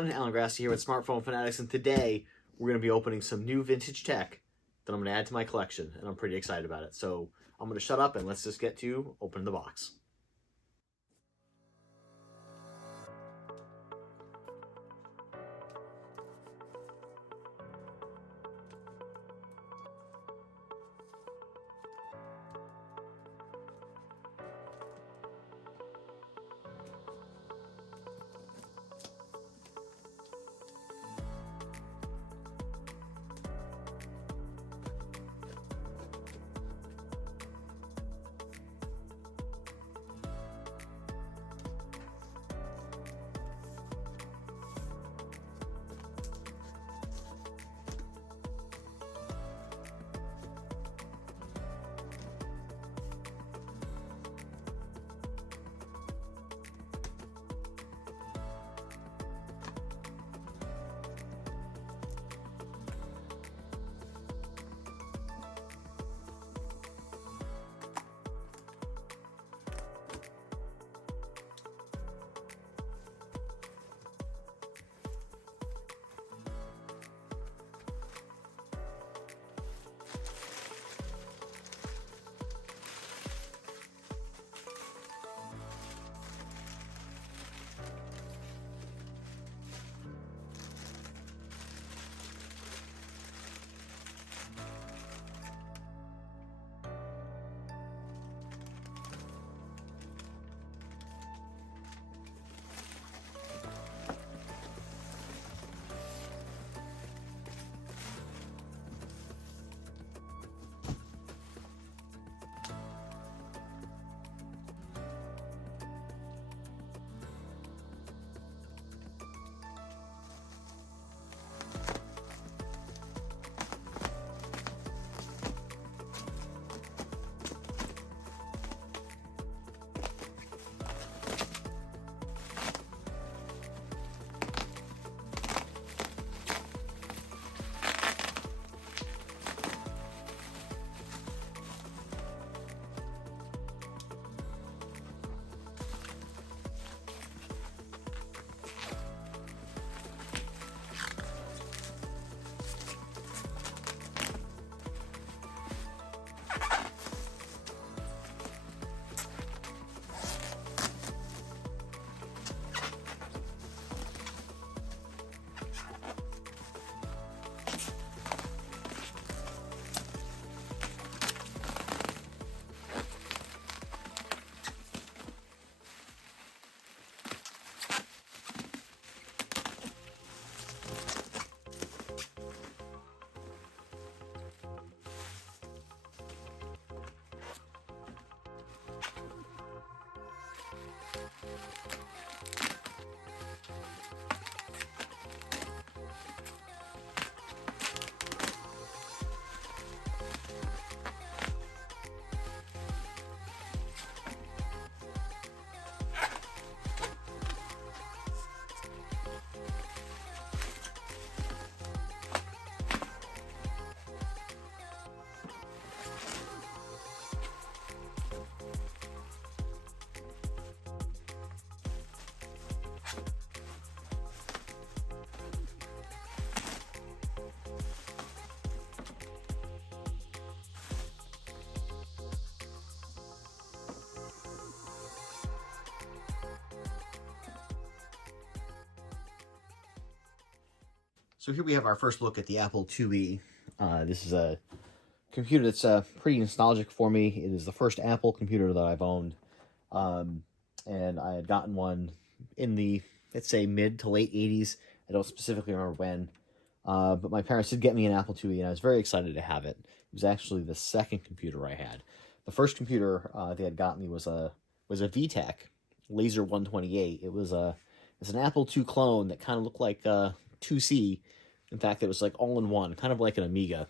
everyone, Alan Grassi here with Smartphone Fanatics, and today we're going to be opening some new vintage tech that I'm going to add to my collection, and I'm pretty excited about it. So I'm going to shut up and let's just get to opening the box. So here we have our first look at the Apple IIe. This is a computer that's pretty nostalgic for me. It is the first Apple computer that I've owned. And I had gotten one in the, let's say, mid to late 80s. I don't specifically remember when. But my parents did get me an Apple IIe, and I was very excited to have it. It was actually the second computer I had. The first computer they had got me was a VTech Laser 128. It's an Apple II clone that kind of looked like 2C. In fact, it was like all-in-one, kind of like an Amiga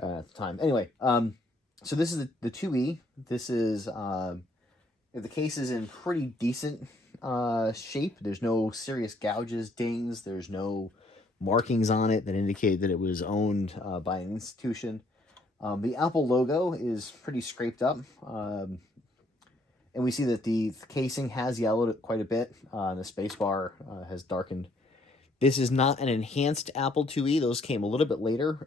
at the time. Anyway, so this is the IIe. This is, the case is in pretty decent shape. There's no serious gouges, dings. There's no markings on it that indicate that it was owned by an institution. The Apple logo is pretty scraped up. And we see that the casing has yellowed quite a bit. The spacebar has darkened This is not an enhanced Apple IIe. Those came a little bit later,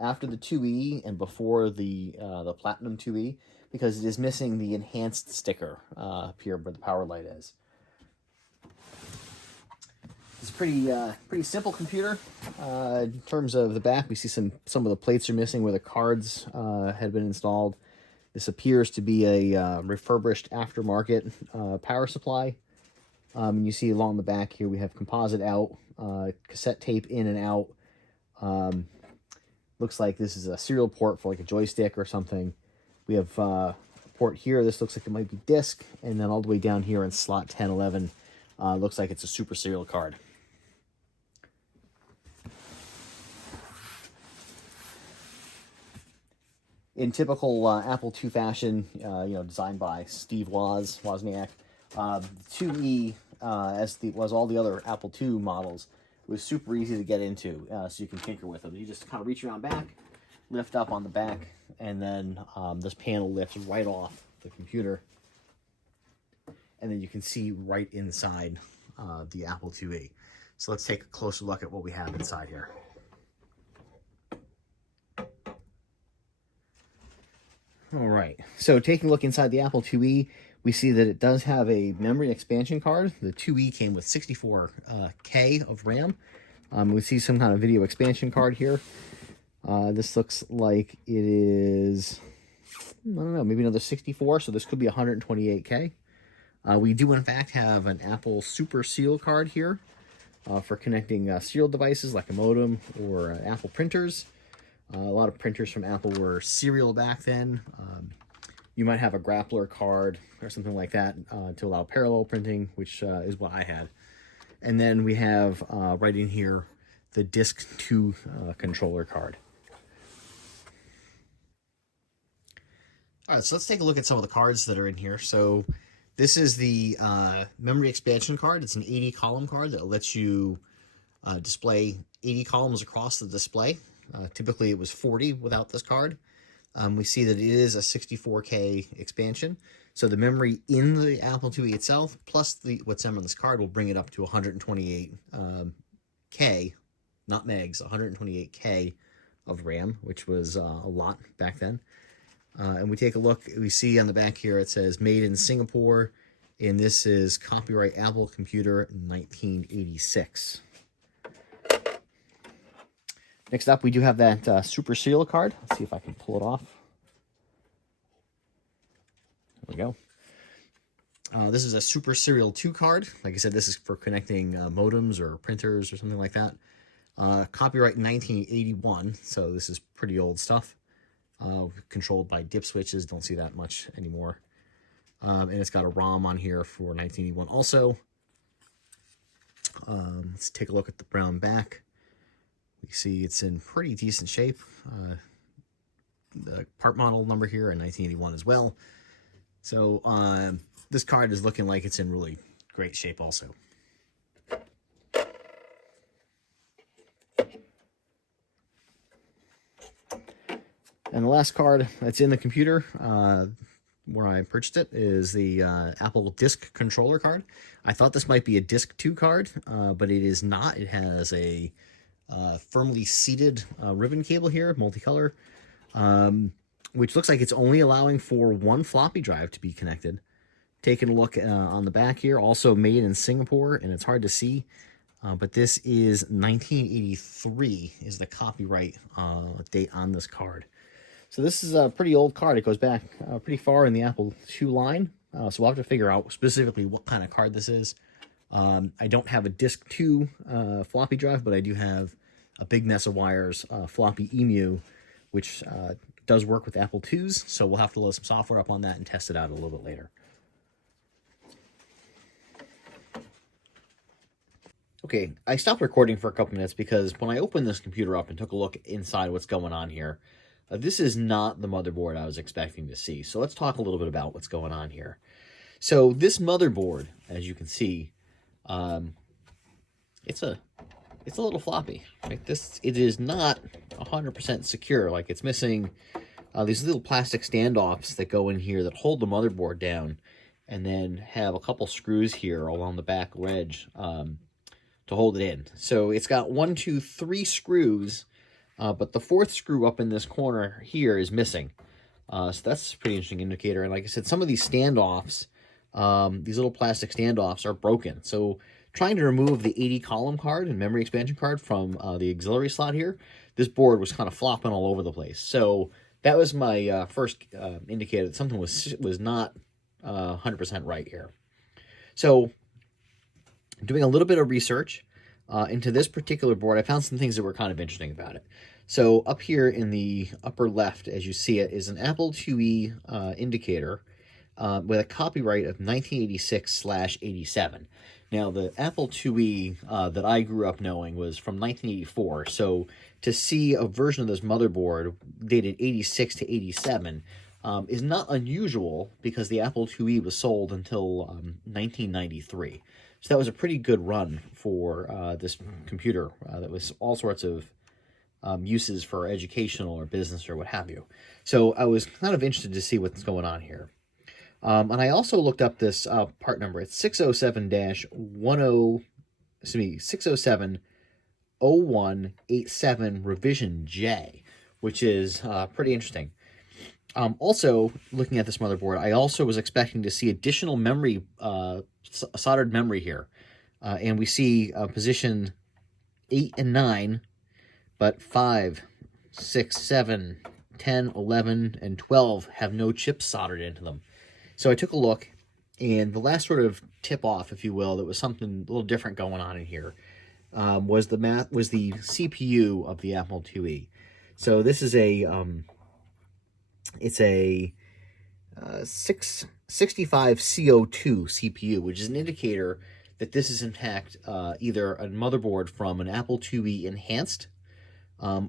after the 2E and before the Platinum 2E, because it is missing the enhanced sticker up here where the power light is. It's a pretty simple computer. In terms of the back, we see some of the plates are missing where the cards had been installed. This appears to be a refurbished aftermarket power supply. And you see along the back here we have composite out, cassette tape in and out. Looks like this is a serial port for like a joystick or something. We have a port here. This looks like it might be disc, and then all the way down here in slot 1011, looks like it's a super serial card. In typical Apple II fashion, designed by Steve Wozniak, 2E, as was all the other Apple II models, was super easy to get into, so you can tinker with them. You just kind of reach around back, lift up on the back, and then this panel lifts right off the computer, and then you can see right inside the Apple IIe. So let's take a closer look at what we have inside here. All right, so taking a look inside the Apple IIe, we see that it does have a memory expansion card. The 2E came with 64K of RAM. We see some kind of video expansion card here. This looks like it is, I don't know, maybe another 64, so this could be 128K. We do, in fact, have an Apple Super Seal card here for connecting serial devices like a modem or Apple printers. A lot of printers from Apple were serial back then. You might have a grappler card or something like that to allow parallel printing, which is what I had. And then we have right in here the Disk 2 controller card. All right, so let's take a look at some of the cards that are in here. So this is the memory expansion card. It's an 80 column card that lets you display 80 columns across the display. Typically it was 40 without this card. We see that it is a 64K expansion. So the memory in the Apple IIe itself, plus what's on this card, will bring it up to 128K, not megs, 128K of RAM, which was a lot back then. And we take a look, we see on the back here, it says made in Singapore, and this is copyright Apple Computer 1986. Next up, we do have that Super Serial card. Let's see if I can pull it off. There we go. This is a Super Serial 2 card. Like I said, this is for connecting modems or printers or something like that. Copyright 1981, so this is pretty old stuff. Controlled by dip switches, don't see that much anymore. And it's got a ROM on here for 1981 also. Let's take a look at the brown back. You see it's in pretty decent shape. The part model number here in 1981 as well. So this card is looking like it's in really great shape also. And the last card that's in the computer, where I purchased it, is the Apple Disk Controller card. I thought this might be a Disk 2 card, but it is not. It has a firmly seated ribbon cable here, multicolor, which looks like it's only allowing for one floppy drive to be connected. Taking a look on the back here, also made in Singapore, and it's hard to see, but this is 1983 is the copyright date on this card. So this is a pretty old card. It goes back pretty far in the Apple II line, so we'll have to figure out specifically what kind of card this is. I don't have a Disk 2 floppy drive, but I do have a Big Mess of Wires floppy EMU, which does work with Apple IIs, so we'll have to load some software up on that and test it out a little bit later. Okay, I stopped recording for a couple minutes because when I opened this computer up and took a look inside what's going on here, this is not the motherboard I was expecting to see. So let's talk a little bit about what's going on here. So this motherboard, as you can see, it's a little floppy. Right? It is not 100% secure. Like, it's missing these little plastic standoffs that go in here that hold the motherboard down, and then have a couple screws here along the back wedge to hold it in. So it's got 1, 2, 3 screws, but the 4th screw up in this corner here is missing. So that's a pretty interesting indicator. And like I said, some of these standoffs, these little plastic standoffs are broken. So trying to remove the 80 column card and memory expansion card from the auxiliary slot here, this board was kind of flopping all over the place. So that was my first indicator that something was not 100% right here. So doing a little bit of research into this particular board, I found some things that were kind of interesting about it. So up here in the upper left, as you see it, is an Apple IIe indicator with a copyright of 1986/87. Now, the Apple IIe that I grew up knowing was from 1984, so to see a version of this motherboard dated 86 to 87 is not unusual because the Apple IIe was sold until 1993. So that was a pretty good run for this computer that was all sorts of uses for educational or business or what have you. So I was kind of interested to see what's going on here. And I also looked up this part number. It's 607-0187 revision J, which is pretty interesting. Also, looking at this motherboard, I also was expecting to see additional memory, soldered memory here. And we see position 8 and 9, but 5, 6, 7, 10, 11, and 12 have no chips soldered into them. So I took a look, and the last sort of tip-off, if you will, that was something a little different going on in here, was the CPU of the Apple IIe. So this is a it's a 65 CO2 CPU, which is an indicator that this is in fact either a motherboard from an Apple IIe Enhanced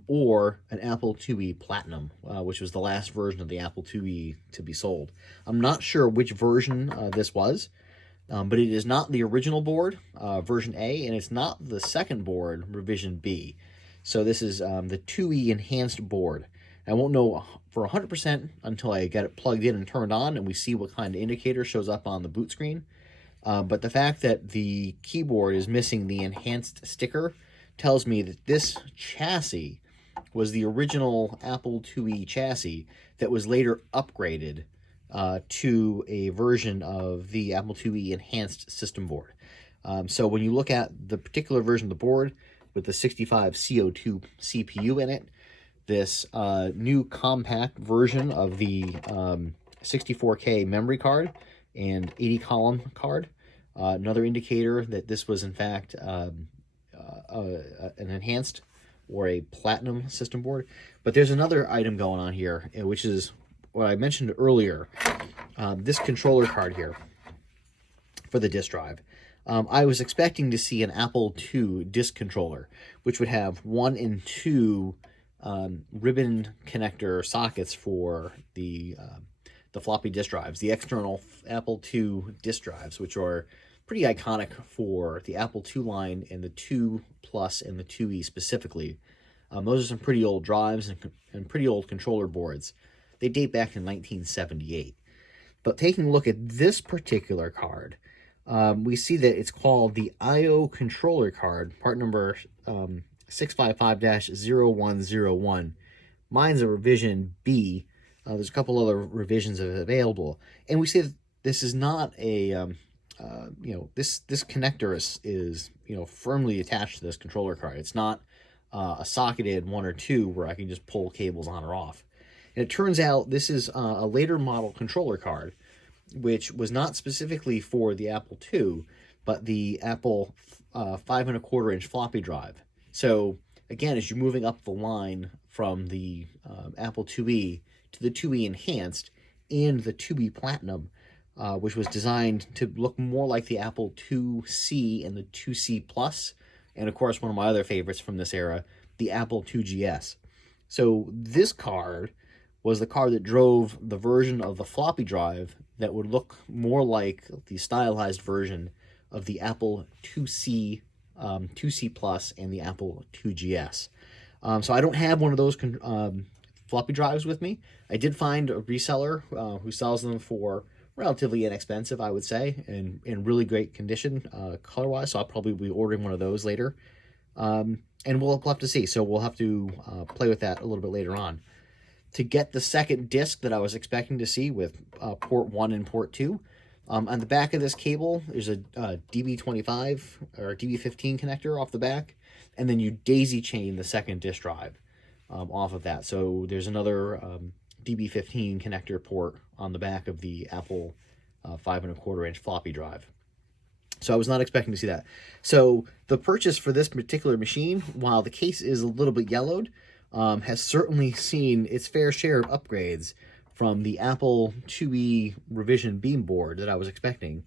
or an Apple IIe Platinum, which was the last version of the Apple IIe to be sold. I'm not sure which version this was, but it is not the original board, version A, and it's not the second board, revision B. So this is the IIe Enhanced board. I won't know for 100% until I get it plugged in and turned on and we see what kind of indicator shows up on the boot screen. But the fact that the keyboard is missing the enhanced sticker tells me that this chassis was the original Apple IIe chassis that was later upgraded to a version of the Apple IIe Enhanced system board. So when you look at the particular version of the board with the 65 CO2 CPU in it, this new compact version of the 64K memory card and 80 column card, another indicator that this was in fact an enhanced or a platinum system board. But there's another item going on here, which is what I mentioned earlier, this controller card here for the disk drive. I was expecting to see an Apple II disk controller, which would have 1 and 2 ribbon connector sockets for the floppy disk drives, the external Apple II disk drives, which are pretty iconic for the Apple II line and the II Plus and the IIe specifically. Those are some pretty old drives and pretty old controller boards. They date back to 1978. But taking a look at this particular card, we see that it's called the I/O controller card, part number 655-0101. Mine's a revision B. There's a couple other revisions available. And we see that this is not a, this connector is firmly attached to this controller card. It's not a socketed 1 or 2 where I can just pull cables on or off. And it turns out this is a later model controller card, which was not specifically for the Apple II, but the Apple 5¼ floppy drive. So again, as you're moving up the line from the Apple IIe to the IIe Enhanced and the IIe Platinum, which was designed to look more like the Apple IIc and the IIc Plus, and of course one of my other favorites from this era, the Apple IIgs. So this card was the card that drove the version of the floppy drive that would look more like the stylized version of the Apple IIc, IIc Plus, and the Apple IIgs. So I don't have one of those floppy drives with me. I did find a reseller who sells them for relatively inexpensive, I would say, and in really great condition color-wise, so I'll probably be ordering one of those later. And we'll have to see, so we'll have to play with that a little bit later on. To get the second disc that I was expecting to see with port 1 and port 2, on the back of this cable, there's a DB25 or DB15 connector off the back, and then you daisy chain the second disk drive off of that. So there's another DB15 connector port on the back of the Apple 5¼ inch floppy drive. So I was not expecting to see that. So the purchase for this particular machine, while the case is a little bit yellowed, has certainly seen its fair share of upgrades from the Apple IIe revision beam board that I was expecting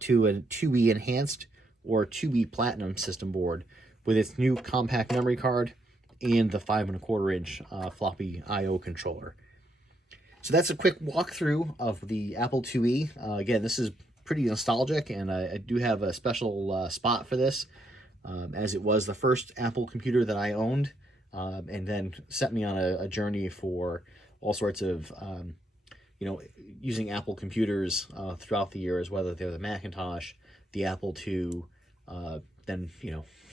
to a 2E enhanced or 2E platinum system board with its new compact memory card and the 5¼ inch floppy I/O controller. So that's a quick walkthrough of the Apple IIe. Again, this is pretty nostalgic, and I do have a special spot for this, as it was the first Apple computer that I owned, and then set me on a journey for all sorts of, using Apple computers throughout the years, whether they're the Macintosh, the Apple II, then,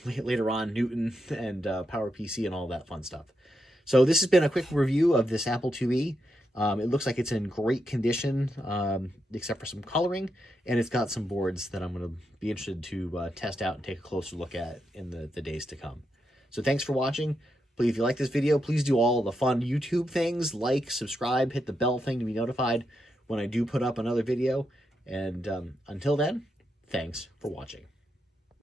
later on Newton and PowerPC and all that fun stuff. So this has been a quick review of this Apple IIe. It looks like it's in great condition, except for some coloring, and it's got some boards that I'm going to be interested to test out and take a closer look at in the days to come. So thanks for watching. Please, if you like this video, please do all the fun YouTube things, like, subscribe, hit the bell thing to be notified when I do put up another video. And until then, thanks for watching.